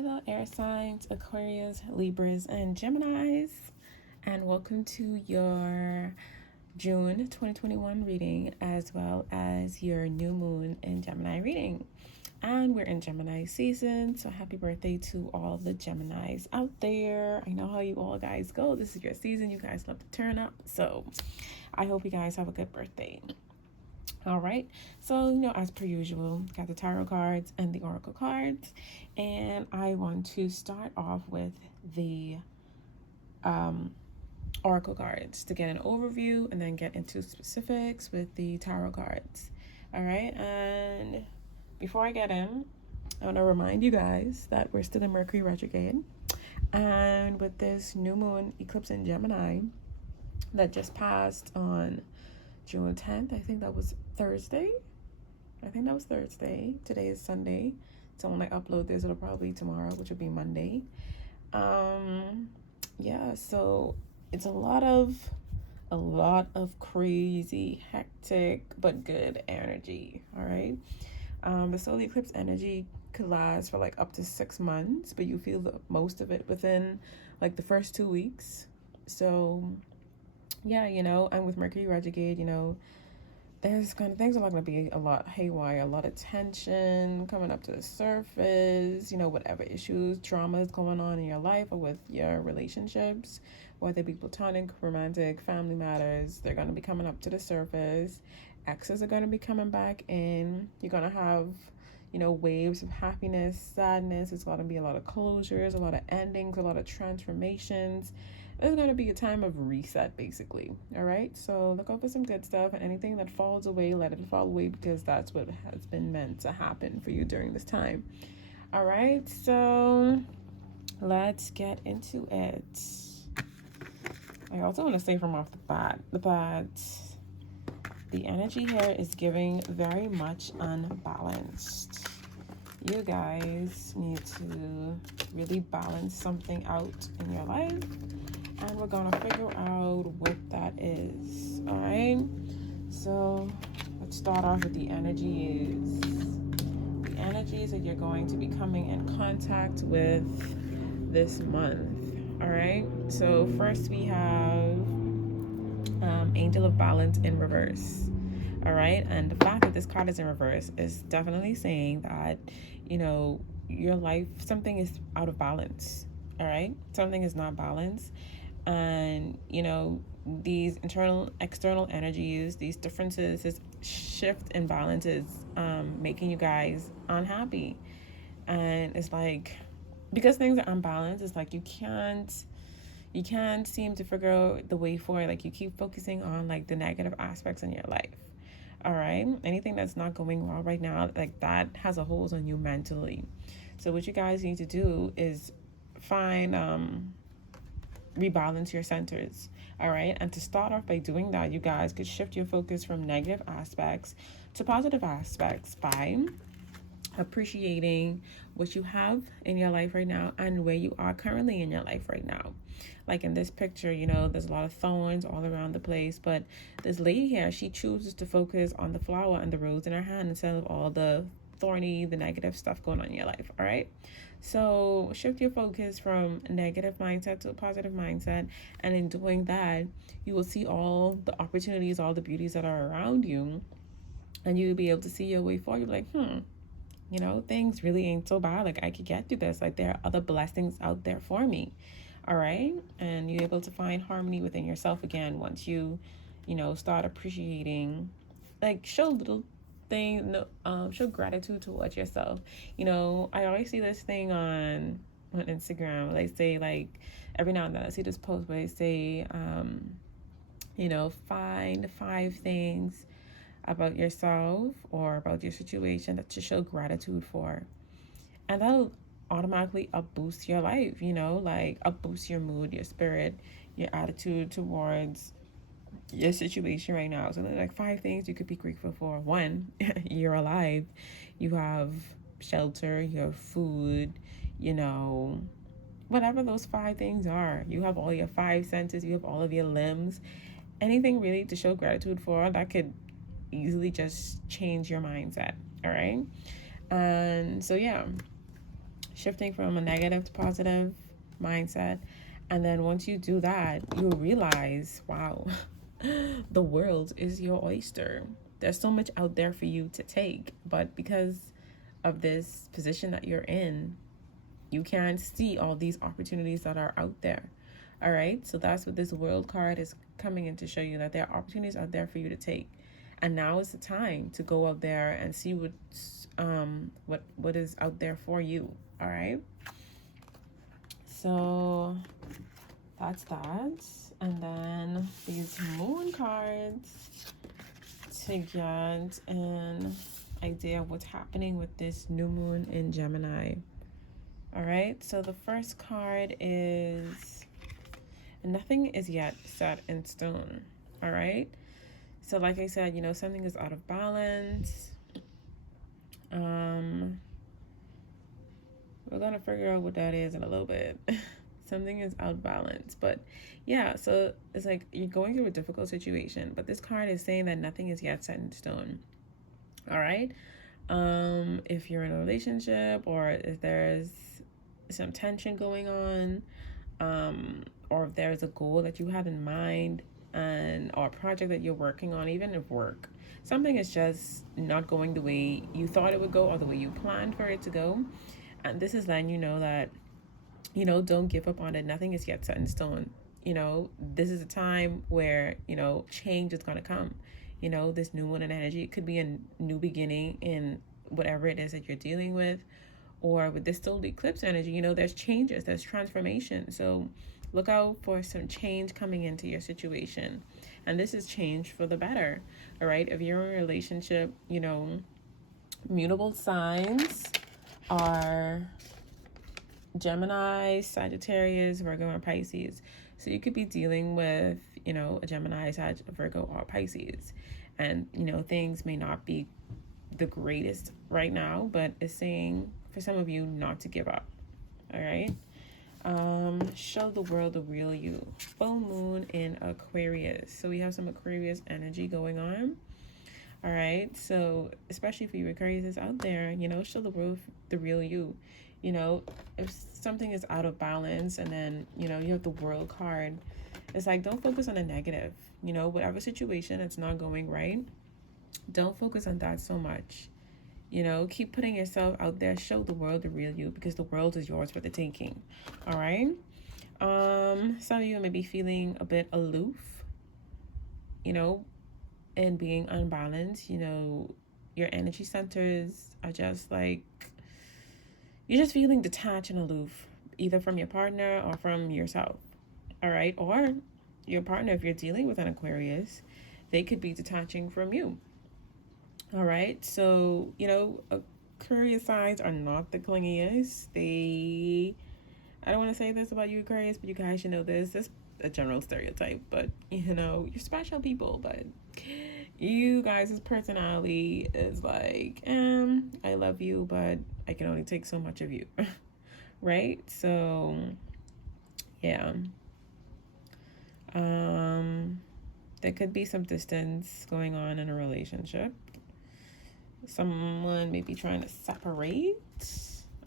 Hello, air signs, Aquarius, Libras, and Geminis, and welcome to your June 2021 reading as well as your new moon in Gemini reading. And we're in Gemini season, so happy birthday to all the Geminis out there. I know how you all guys go. This is your season. You guys love to turn up, so I hope you guys have a good birthday. All right, so as per usual, got the tarot cards and the oracle cards, and I want to start off with the oracle cards to get an overview and then get into specifics with the tarot cards. All right, and before I get in, I want to remind you guys that we're still in Mercury retrograde, and with this new moon eclipse in Gemini that just passed on June 10th, I think that was Thursday. Today is Sunday. So when I upload this, it'll probably be tomorrow, which will be Monday. Yeah, so it's a lot of crazy, hectic, but good energy. All right. The solar eclipse energy could last for like up to 6 months, but you feel the most of it within like the first 2 weeks. So yeah, and with Mercury retrograde, there's kind of things are not going to be a lot haywire, a lot of tension coming up to the surface, whatever issues, trauma is going on in your life or with your relationships, whether it be platonic, romantic, family matters, they're going to be coming up to the surface. Exes are going to be coming back in. You're going to have, waves of happiness, sadness. It's going to be a lot of closures, a lot of endings, a lot of transformations. It's going to be a time of reset, basically. All right, so look out for some good stuff, and anything that falls away, let it fall away, because that's what has been meant to happen for you during this time. All right, so let's get into it. I also want to say from off the bat the energy here is giving very much unbalanced. You guys need to really balance something out in your life, and we're gonna figure out what that is. All right, so let's start off with the energies. The energies that you're going to be coming in contact with this month. All right, so first we have Angel of Balance in reverse. All right, and the fact that this card is in reverse is definitely saying that your life, something is out of balance. All right, something is not balanced, and these internal external energies, these differences, this shift in balance is making you guys unhappy. And it's like, because things are unbalanced, it's like you can't seem to figure out the way forward. Like you keep focusing on like the negative aspects in your life. All right, anything that's not going well right now, like that has a hold on you mentally. So what you guys need to do is find rebalance your centers. All right, and to start off by doing that, you guys could shift your focus from negative aspects to positive aspects by appreciating what you have in your life right now and where you are currently in your life right now. Like in this picture, there's a lot of thorns all around the place, but this lady here, she chooses to focus on the flower and the rose in her hand instead of all the thorny, the negative stuff going on in your life. All right, so shift your focus from negative mindset to a positive mindset, and in doing that, you will see all the opportunities, all the beauties that are around you, and you'll be able to see your way forward. You'll be like, things really ain't so bad. Like I could get through this. Like there are other blessings out there for me. All right, and you're able to find harmony within yourself again once you start appreciating, like show little things, show gratitude towards yourself. I always see this thing on Instagram. They say, like, every now and then I see this post where they say find 5 things about yourself or about your situation that you show gratitude for, and that'll automatically up boost your life, like up boost your mood, your spirit, your attitude towards your situation right now. So there's like 5 things you could be grateful for. 1, you're alive, you have shelter, you have food, whatever those 5 things are. You have all your 5 senses, you have all of your limbs. Anything really to show gratitude for that could easily just change your mindset. All right, and so yeah, shifting from a negative to positive mindset. And then once you do that, you'll realize, wow, the world is your oyster. There's so much out there for you to take, but because of this position that you're in, you can't see all these opportunities that are out there. All right, so that's what this world card is coming in to show you, that there are opportunities out there for you to take, and now is the time to go out there and see what is out there for you. All right, so that's that. And then these moon cards to get an idea of what's happening with this new moon in Gemini. All right, so the first card is nothing is yet set in stone. All right, so like I said, you know, something is out of balance. We're gonna figure out what that is in a little bit. Something is out of balance, but yeah, so it's like you're going through a difficult situation, but this card is saying that nothing is yet set in stone. All right, if you're in a relationship, or if there's some tension going on, or if there's a goal that you have in mind, and or a project that you're working on, even if work, something is just not going the way you thought it would go or the way you planned for it to go. And this is letting you know that, you know, don't give up on it. Nothing is yet set in stone. You know, this is a time where, you know, change is going to come. You know, this new moon and energy, it could be a new beginning in whatever it is that you're dealing with. Or with this solar eclipse energy, you know, there's changes, there's transformation. So look out for some change coming into your situation. And this is change for the better. All right. If you're in a relationship, you know, mutable signs are Gemini, Sagittarius, Virgo, and Pisces. So you could be dealing with, you know, a Gemini, Virgo, or Pisces. And, you know, things may not be the greatest right now, but it's saying for some of you not to give up. All right. Show the world the real you. Full moon in Aquarius. So we have some Aquarius energy going on. All right, so especially for you Aquarius out there, you know, show the world the real you. You know, if something is out of balance, and then, you know, you have the world card, it's like, don't focus on the negative. You know, whatever situation it's not going right, don't focus on that so much. You know, keep putting yourself out there. Show the world the real you, because the world is yours for the taking. All right. Some of you may be feeling a bit aloof, you know, and being unbalanced. You know, your energy centers are just like, you're just feeling detached and aloof, either from your partner or from yourself. All right. Or your partner, if you're dealing with an Aquarius, they could be detaching from you. All right. So, you know, Aquarius signs are not the clingiest. I don't want to say this about you Aquarius, but you guys should know this. This is a general stereotype, but, you know, you're special people, but you guys' personality is like, I love you, but I can only take so much of you. Right? So, yeah. There could be some distance going on in a relationship. Someone may be trying to separate.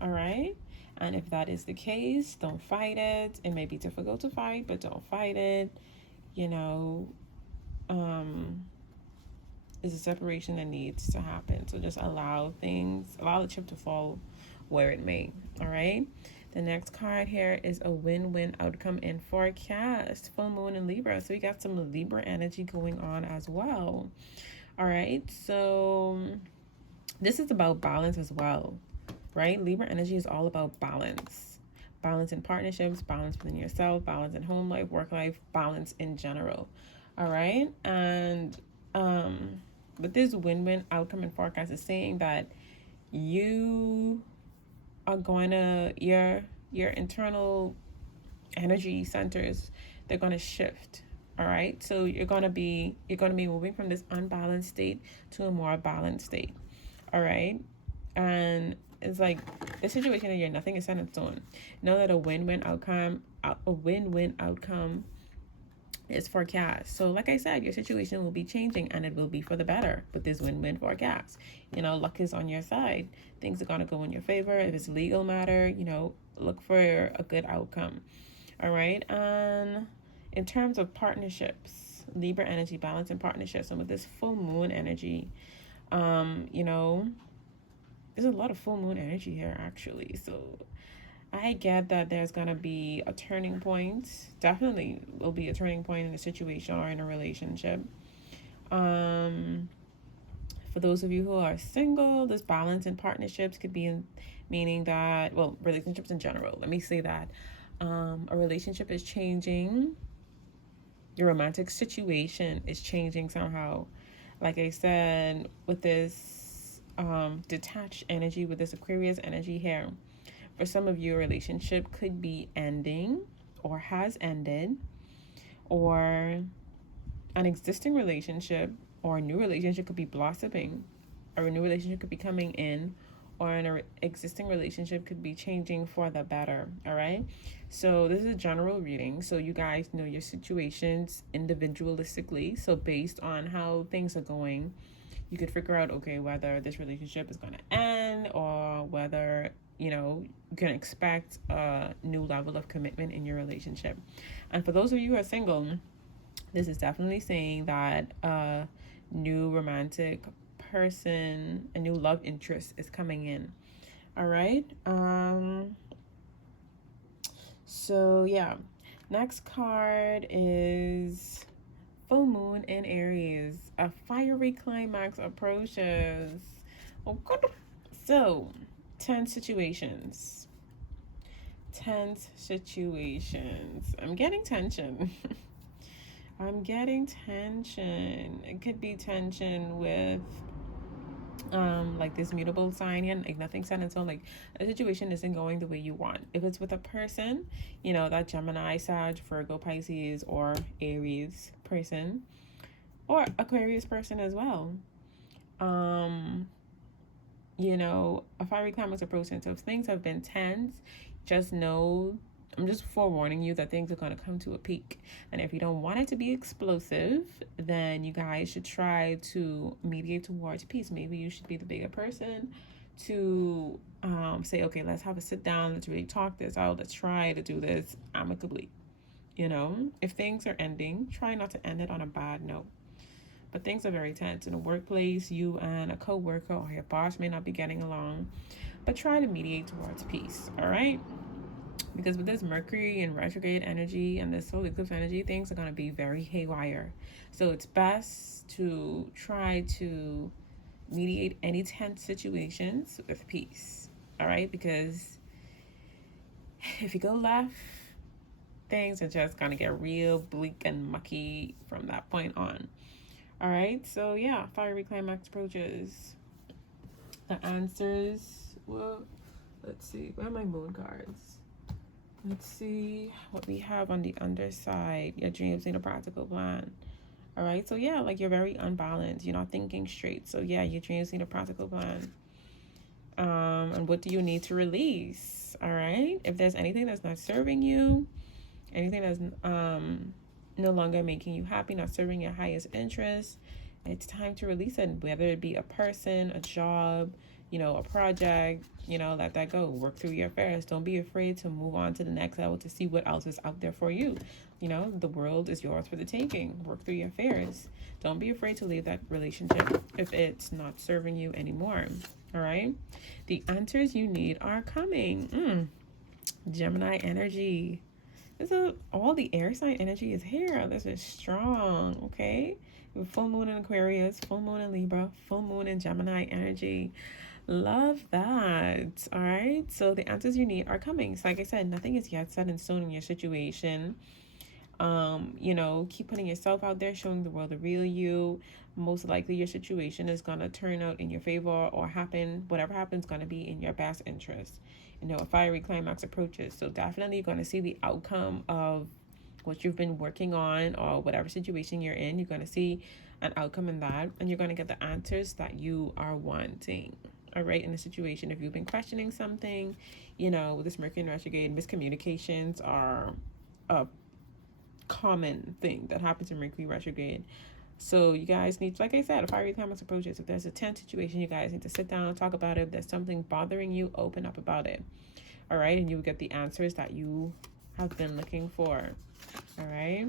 All right. And if that is the case, don't fight it. It may be difficult to fight, but don't fight it. You know, it's a separation that needs to happen. So just allow the chip to fall where it may. All right. The next card here is a win-win outcome in forecast. Full moon in Libra. So we got some Libra energy going on as well. All right. So this is about balance as well, right? Libra energy is all about balance. Balance in partnerships, balance within yourself, balance in home life, work life, balance in general. All right. And but this win-win outcome in forecast is saying that you are going to, your internal energy centers, they're going to shift. All right. So you're going to be moving from this unbalanced state to a more balanced state. All right. And it's like the situation that you're in, nothing is set in stone. Know that a win-win outcome is forecast. So like I said, your situation will be changing, and it will be for the better with this win-win forecast. You know, luck is on your side. Things are going to go in your favor. If it's a legal matter, you know, look for a good outcome. All right. And in terms of partnerships, Libra energy, balance and partnerships. And with this full moon energy, you know, there's a lot of full moon energy here actually. So I get that there's going to be a turning point. Definitely will be a turning point in a situation or in a relationship. For those of you who are single, this balance in partnerships could be meaning that, well, relationships in general. Let me say that. A relationship is changing. Your romantic situation is changing somehow. Like I said, with this detached energy, with this Aquarius energy here, for some of you, a relationship could be ending or has ended, or an existing relationship or a new relationship could be blossoming, or a new relationship could be coming in, or an existing relationship could be changing for the better. All right. So this is a general reading. So you guys know your situations individualistically. So based on how things are going, you could figure out, okay, whether this relationship is going to end, or whether, you know, you can expect a new level of commitment in your relationship. And for those of you who are single, this is definitely saying that a new romantic person, a new love interest is coming in. All right. So yeah, next card is full moon in Aries. A fiery climax approaches. Oh god. So tense situations. I'm getting tension. I'm getting tension. It could be tension with like this mutable sign and like nothing set in stone. Like a situation isn't going the way you want. If it's with a person, you know, that Gemini, Sag, Virgo, Pisces, or Aries person, or Aquarius person as well. You know, a fiery climax approaching. So if things have been tense, just know, I'm just forewarning you that things are going to come to a peak. And if you don't want it to be explosive, then you guys should try to mediate towards peace. Maybe you should be the bigger person to say, okay, let's have a sit down. Let's really talk this out. Let's try to do this amicably. You know, if things are ending, try not to end it on a bad note. But things are very tense in the workplace. You and a co-worker or your boss may not be getting along, but try to mediate towards peace. All right. Because with this Mercury and retrograde energy and this solar eclipse energy, things are going to be very haywire. So it's best to try to mediate any tense situations with peace. All right. Because if you go left, things are just going to get real bleak and mucky from that point on. All right. So yeah, fiery climax approaches. The answers. Well, let's see. Where are my moon cards? Let's see what we have on the underside. Your dreams need a practical plan. All right. So yeah, like you're very unbalanced. You're not thinking straight. So yeah, your dreams need a practical plan. And what do you need to release? All right. If there's anything that's not serving you, anything that's no longer making you happy, not serving your highest interest, it's time to release it. Whether it be a person, a job, you know, a project, you know, let that go. Work through your affairs. Don't be afraid to move on to the next level to see what else is out there for you. You know, the world is yours for the taking. Work through your affairs. Don't be afraid to leave that relationship if it's not serving you anymore. All right. The answers you need are coming. Gemini energy. All the air sign energy is here. This is strong. Okay. Full moon in Aquarius, full moon in Libra, full moon in Gemini energy. Love that. All right. So the answers you need are coming. So like I said, nothing is yet set in stone in your situation. You know, keep putting yourself out there, showing the world the real you. Most likely your situation is going to turn out in your favor or happen. Whatever happens, going to be in your best interest. You know, a fiery climax approaches. So definitely you're going to see the outcome of what you've been working on or whatever situation you're in. You're going to see an outcome in that, and you're going to get the answers that you are wanting. All right, in the situation, if you've been questioning something, you know, with this Mercury retrograde, miscommunications are common thing that happens in Mercury retrograde. So you guys need, like I said, a fiery climax approaches. If there's a tense situation, you guys need to sit down and talk about it. If there's something bothering you, open up about it. All right, and you'll get the answers that you have been looking for. All right,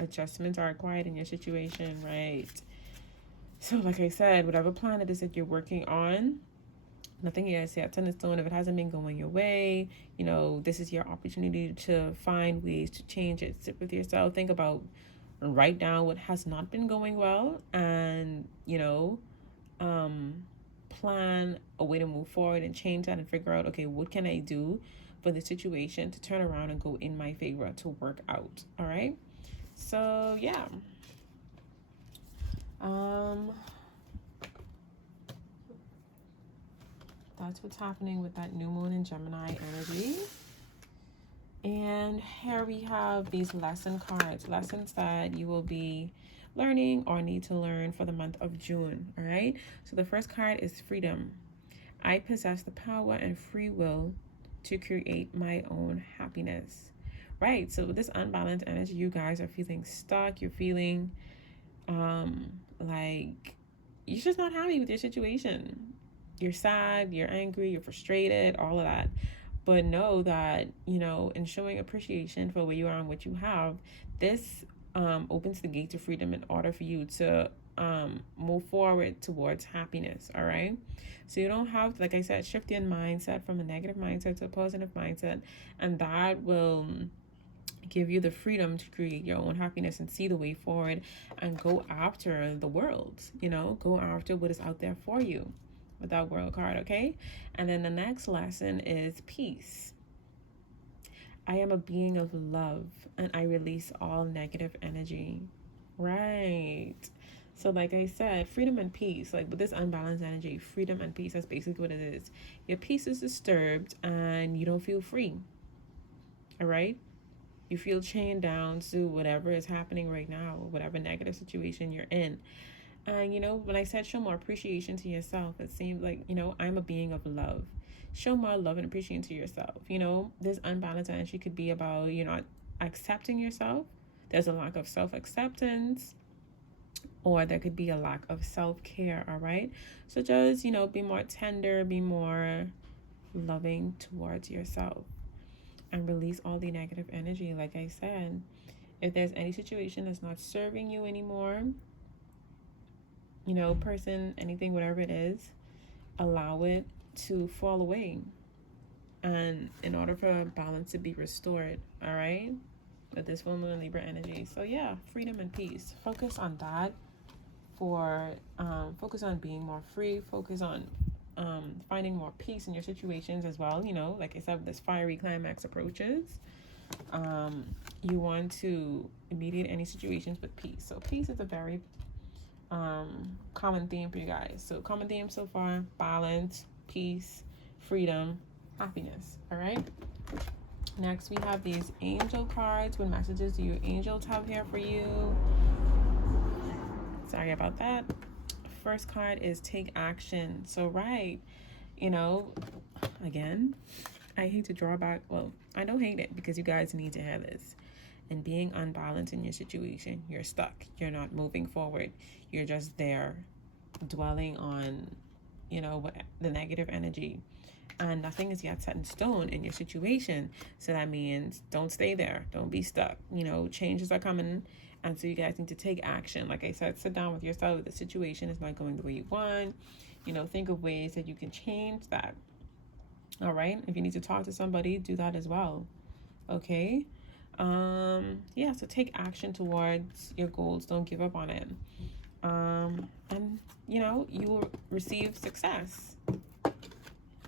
adjustments are required in your situation, right? So like I said, whatever plan it is that you're working on, nothing is set in stone. If it hasn't been going your way, you know, this is your opportunity to find ways to change it. Sit with yourself, think about, write down what has not been going well, and, you know, plan a way to move forward and change that and figure out, okay, what can I do for the situation to turn around and go in my favor, to work out. All right. So yeah. That's what's happening with that new moon in Gemini energy. And here we have these lesson cards, lessons that you will be learning or need to learn for the month of June. All right. So the first card is freedom. I possess the power and free will to create my own happiness. Right. So with this unbalanced energy, you guys are feeling stuck. You're feeling like you're just not happy with your situation. You're sad, you're angry, you're frustrated, all of that. But know that, you know, in showing appreciation for where you are and what you have, this opens the gate to freedom in order for you to move forward towards happiness. All right. So you don't have to, like I said, shift your mindset from a negative mindset to a positive mindset, and that will give you the freedom to create your own happiness and see the way forward and go after the world. You know, go after what is out there for you with that world card. Okay. And then the next lesson is peace. I am a being of love and I release all negative energy. Right. So like I said, freedom and peace, like with this unbalanced energy, freedom and peace, that's basically what it is. Your peace is disturbed and you don't feel free. All right. You feel chained down to whatever is happening right now, whatever negative situation you're in. And, you know, when I said show more appreciation to yourself, it seems like, you know, I'm a being of love. Show more love and appreciation to yourself. You know, this unbalanced energy could be about, you know, accepting yourself. There's a lack of self-acceptance, or there could be a lack of self-care. All right. So just, you know, be more tender, be more loving towards yourself, and release all the negative energy. Like I said, if there's any situation that's not serving you anymore, you know, person, anything, whatever it is, allow it to fall away. And in order for balance to be restored, all right, with this full moon Libra energy. So yeah, freedom and peace. Focus on that focus on being more free. Focus on finding more peace in your situations as well. You know, like I said, this fiery climax approaches. You want to mediate any situations with peace. So peace is a very common theme for you guys. So common theme so far: balance, peace, freedom, happiness. All right. Next, we have these angel cards. What messages do your angels have here for you? Sorry about that. First card is take action. So right, you know, again, I hate to draw back. Well, I don't hate it because you guys need to have this. And being unbalanced in your situation, you're stuck. You're not moving forward. You're just there dwelling on, you know, what the negative energy. And nothing is yet set in stone in your situation. So that means don't stay there. Don't be stuck. You know, changes are coming. And so you guys need to take action. Like I said, sit down with yourself. If the situation is not going the way you want, you know, think of ways that you can change that. All right. If you need to talk to somebody, do that as well. Okay. Yeah, so take action towards your goals. Don't give up on it. And you know, you will receive success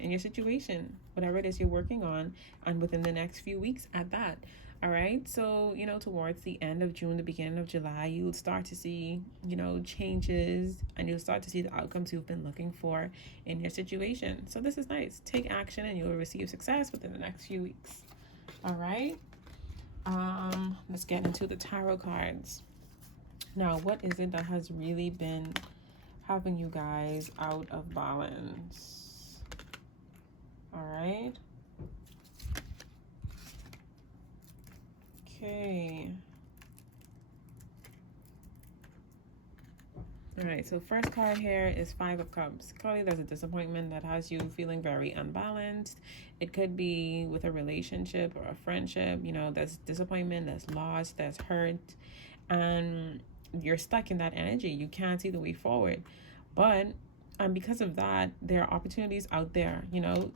in your situation, whatever it is you're working on, and within the next few weeks at that. All right. So, you know, towards the end of June, the beginning of July, you'll start to see, you know, changes, and you'll start to see the outcomes you've been looking for in your situation. So this is nice. Take action and you'll receive success within the next few weeks. All right. Let's get into the tarot cards. Now, what is it that has really been having you guys out of balance? All right. Okay. All right, so first card here is Five of Cups. Clearly there's a disappointment that has you feeling very unbalanced. It could be with a relationship or a friendship. You know, there's disappointment, there's loss, there's hurt, and you're stuck in that energy. You can't see the way forward. But because of that, there are opportunities out there. You know,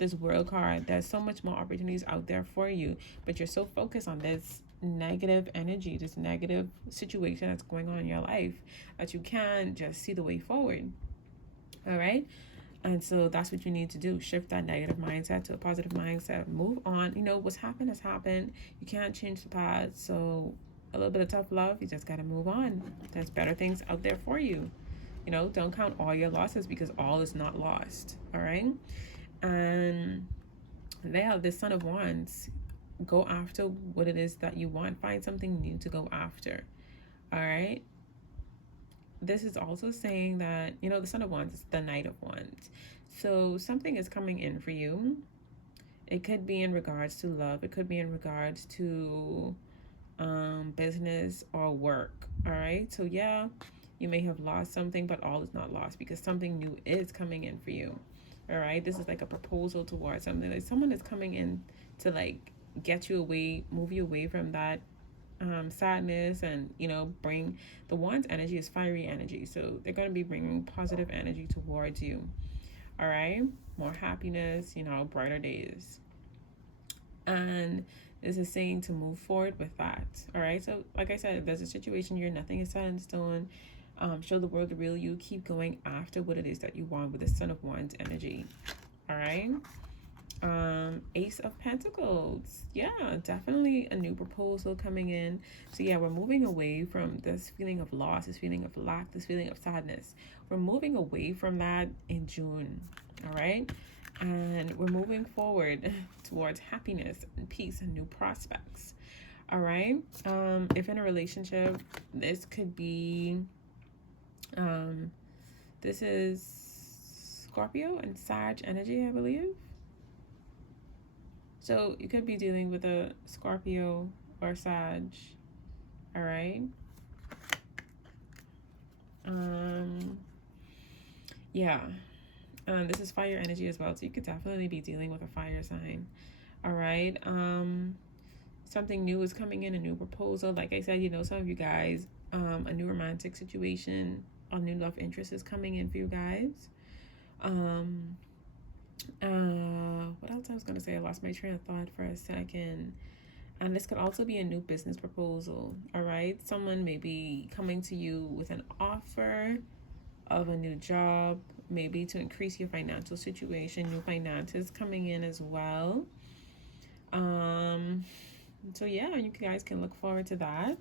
this World card, there's so much more opportunities out there for you, but you're so focused on this negative energy, this negative situation that's going on in your life, that you can't just see the way forward. All right, and so that's what you need to do. Shift that negative mindset to a positive mindset. Move on. You know, what's happened has happened. You can't change the past. So a little bit of tough love, you just got to move on. There's better things out there for you. You know, don't count all your losses, because all is not lost. All right, and they have the Son of Wands. Go after what it is that you want. Find something new to go after. All right, this is also saying that, you know, the Son of Wands is the Knight of Wands, so something is coming in for you. It could be in regards to love, it could be in regards to business or work. All right, so yeah, you may have lost something, but all is not lost, because something new is coming in for you. All right, this is like a proposal towards something. Like someone is coming in to like get you away, move you away from that sadness, and, you know, bring the Wands energy is fiery energy, so they're going to be bringing positive energy towards you. All right, more happiness, you know, brighter days. And this is saying to move forward with that. All right, so like I said, if there's a situation, nothing is set in stone. Show the world the real you. Keep going after what it is that you want with the Son of Wands energy. All right, Ace of Pentacles. Yeah, definitely a new proposal coming in. So yeah, we're moving away from this feeling of loss, this feeling of lack, this feeling of sadness. We're moving away from that in June. All right, and we're moving forward towards happiness and peace and new prospects. All right, if in a relationship, this could be this is Scorpio and Sag energy, I believe. So you could be dealing with a Scorpio or Sag. All right. Yeah. This is fire energy as well, so you could definitely be dealing with a fire sign. All right. Something new is coming in, a new proposal. Like I said, you know, some of you guys, a new romantic situation, a new love interest is coming in for you guys. What else I was going to say? I lost my train of thought for a second. And this could also be a new business proposal. All right, someone may be coming to you with an offer of a new job, maybe to increase your financial situation. New finances coming in as well. So yeah, you guys can look forward to that.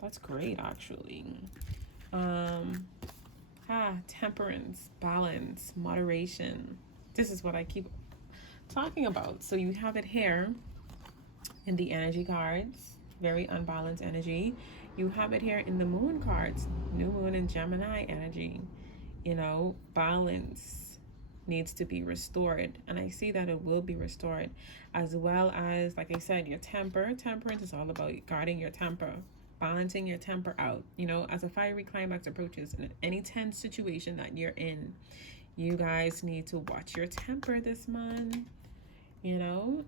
That's great, actually. Temperance, balance, moderation. This is what I keep talking about. So you have it here in the energy cards, very unbalanced energy. You have it here in the moon cards, new moon and Gemini energy. You know, balance needs to be restored, and I see that it will be restored, as well as, like I said, your temper. Temperance is all about guarding your temper, balancing your temper out. You know, as a fiery climax approaches in any tense situation that you're in, you guys need to watch your temper this month, you know,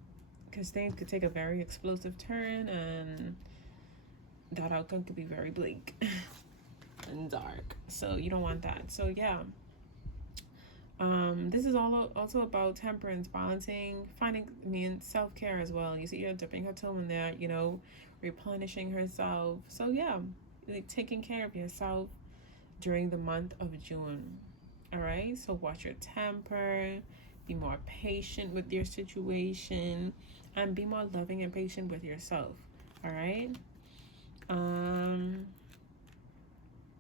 because things could take a very explosive turn, and that outcome could be very bleak and dark. So you don't want that. So yeah, this is all also about temperance, balancing, finding self-care as well. You see, you're dipping her toe in there, you know, replenishing herself. So yeah, like taking care of yourself during the month of June. All right, so watch your temper, be more patient with your situation, and be more loving and patient with yourself. All right.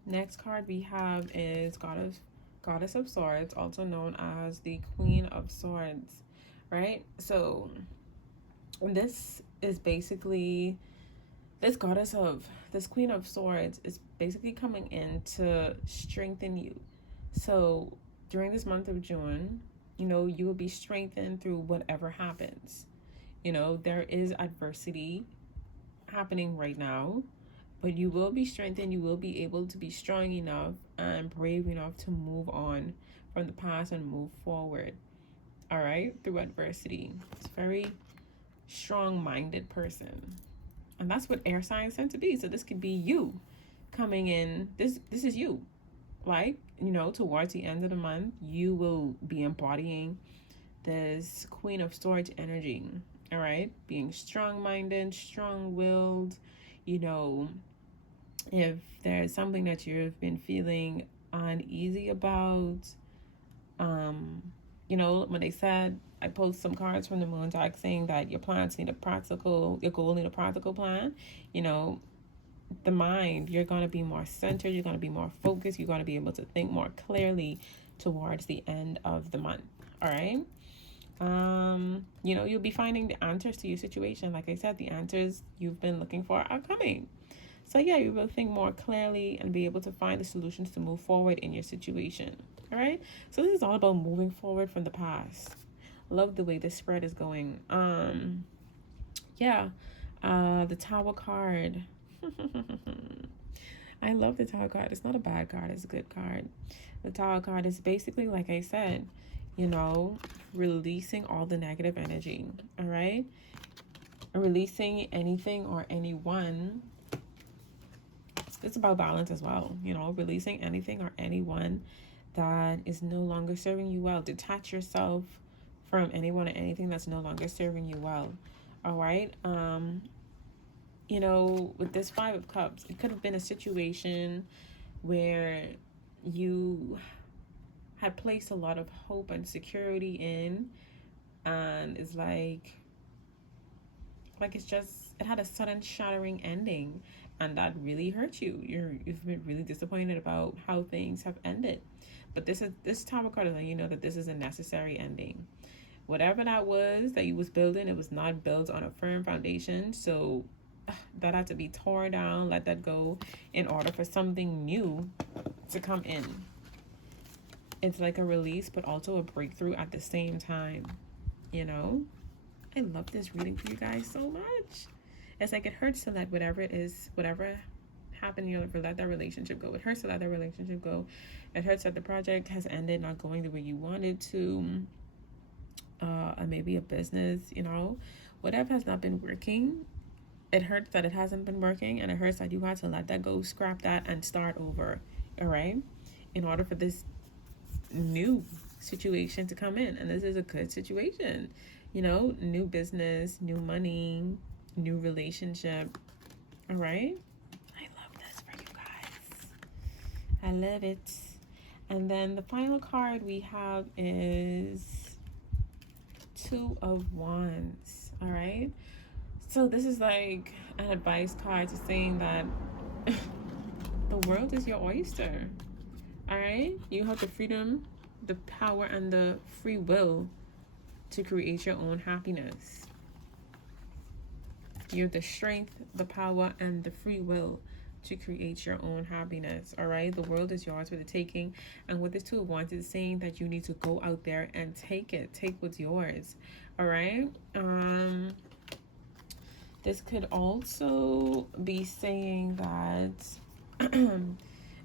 Next card we have is Goddess of Swords, also known as the Queen of Swords, right? So this is basically, this Queen of Swords is basically coming in to strengthen you. So during this month of June, you know, you will be strengthened through whatever happens. You know, there is adversity happening right now, but you will be strengthened. You will be able to be strong enough and brave enough to move on from the past and move forward, all right, through adversity. It's a very strong-minded person, and that's what air signs tend to be. So this could be you coming in. This is you, like, you know, towards the end of the month, you will be embodying this Queen of Swords energy, all right, being strong-minded, strong-willed. You know, if there's something that you've been feeling uneasy about, you know, when they said, I post some cards from the moon deck saying that your plans need a practical, your goal need a practical plan. You know, the mind, you're going to be more centered, you're going to be more focused, you're going to be able to think more clearly towards the end of the month, all right? You know, you'll be finding the answers to your situation. Like I said, the answers you've been looking for are coming. So yeah, you will think more clearly and be able to find the solutions to move forward in your situation. All right. So this is all about moving forward from the past. Love the way this spread is going. Yeah. The Tower card. I love the Tower card. It's not a bad card. It's a good card. The Tower card is basically, like I said, you know, releasing all the negative energy. All right. Releasing anything or anyone. It's about balance as well, you know, releasing anything or anyone that is no longer serving you well. Detach yourself from anyone or anything that's no longer serving you well. All right. You know, with this Five of Cups, it could have been a situation where you had placed a lot of hope and security in, and it's like it's just, it had a sudden shattering ending. And that really hurt you. You've been really disappointed about how things have ended. But this Tower card is letting you know that this is a necessary ending. Whatever that was that you was building, it was not built on a firm foundation. So that had to be torn down, let that go, in order for something new to come in. It's like a release, but also a breakthrough at the same time. You know? I love this reading for you guys so much. It's like it hurts to let whatever happened in your life, let that relationship go. It hurts to let that relationship go. It hurts that the project has ended, not going the way you wanted to. And maybe a business, you know, whatever has not been working. It hurts that it hasn't been working, and it hurts that you had to let that go, scrap that, and start over. All right, in order for this new situation to come in, and this is a good situation. You know, new business, new money, new relationship. All right, I love this for you guys. I love it. And then the final card we have is Two of Wands. All right, so this is like an advice card to saying that the world is your oyster. All right, you have the freedom, the power, and the free will to create your own happiness. You have the strength, the power, and the free will to create your own happiness. All right, the world is yours for the taking. And with this Two of Wands, it's saying that you need to go out there and take it. Take what's yours. All right. This could also be saying that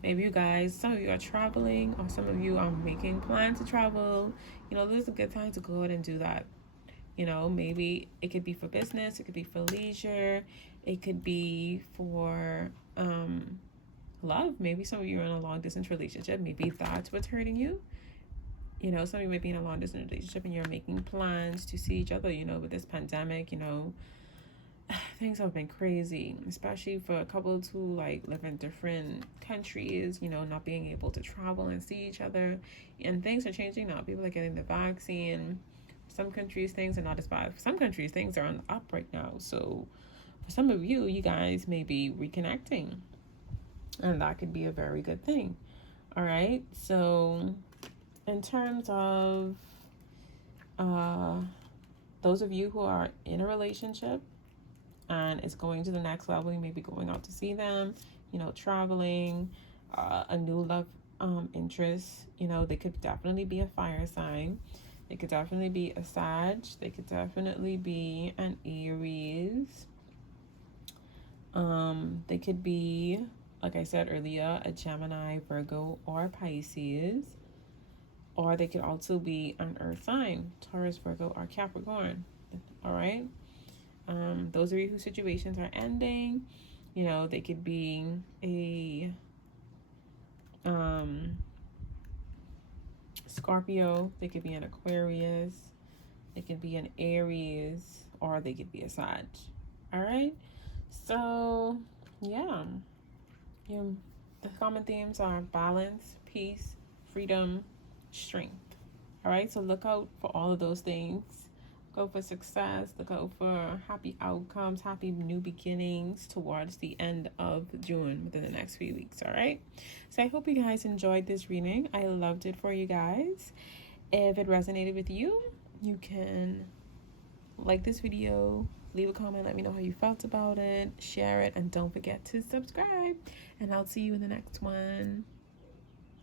maybe you guys, some of you are traveling, or some of you are making plans to travel. You know, this is a good time to go ahead and do that. You know, maybe it could be for business, it could be for leisure, it could be for love. Maybe some of you are in a long distance relationship. Maybe that's what's hurting you. You know, some of you might be in a long distance relationship and you're making plans to see each other. You know, with this pandemic, you know, things have been crazy, especially for couples who like live in different countries, you know, not being able to travel and see each other. And things are changing now. People are getting the vaccine. Some countries, things are not as bad. For some countries, things are on up right now. So for some of you, you guys may be reconnecting, and that could be a very good thing. All right. So in terms of those of you who are in a relationship and it's going to the next level, you may be going out to see them, you know, traveling, a new love interest. You know, they could definitely be a fire sign. They could definitely be a Sag. They could definitely be an Aries. They could be, like I said earlier, a Gemini, Virgo, or Pisces. Or they could also be an earth sign, Taurus, Virgo, or Capricorn. All right. Those of you whose situations are ending, you know, they could be a Scorpio, they could be an Aquarius, they could be an Aries, or they could be a Sag. All right. So, yeah. The common themes are balance, peace, freedom, strength. All right. So look out for all of those things. Go for success. Look out for happy outcomes, happy new beginnings towards the end of June, within the next few weeks. All right. So I hope you guys enjoyed this reading. I loved it for you guys. If it resonated with you, you can like this video, leave a comment, let me know how you felt about it, share it, and don't forget to subscribe. And I'll see you in the next one.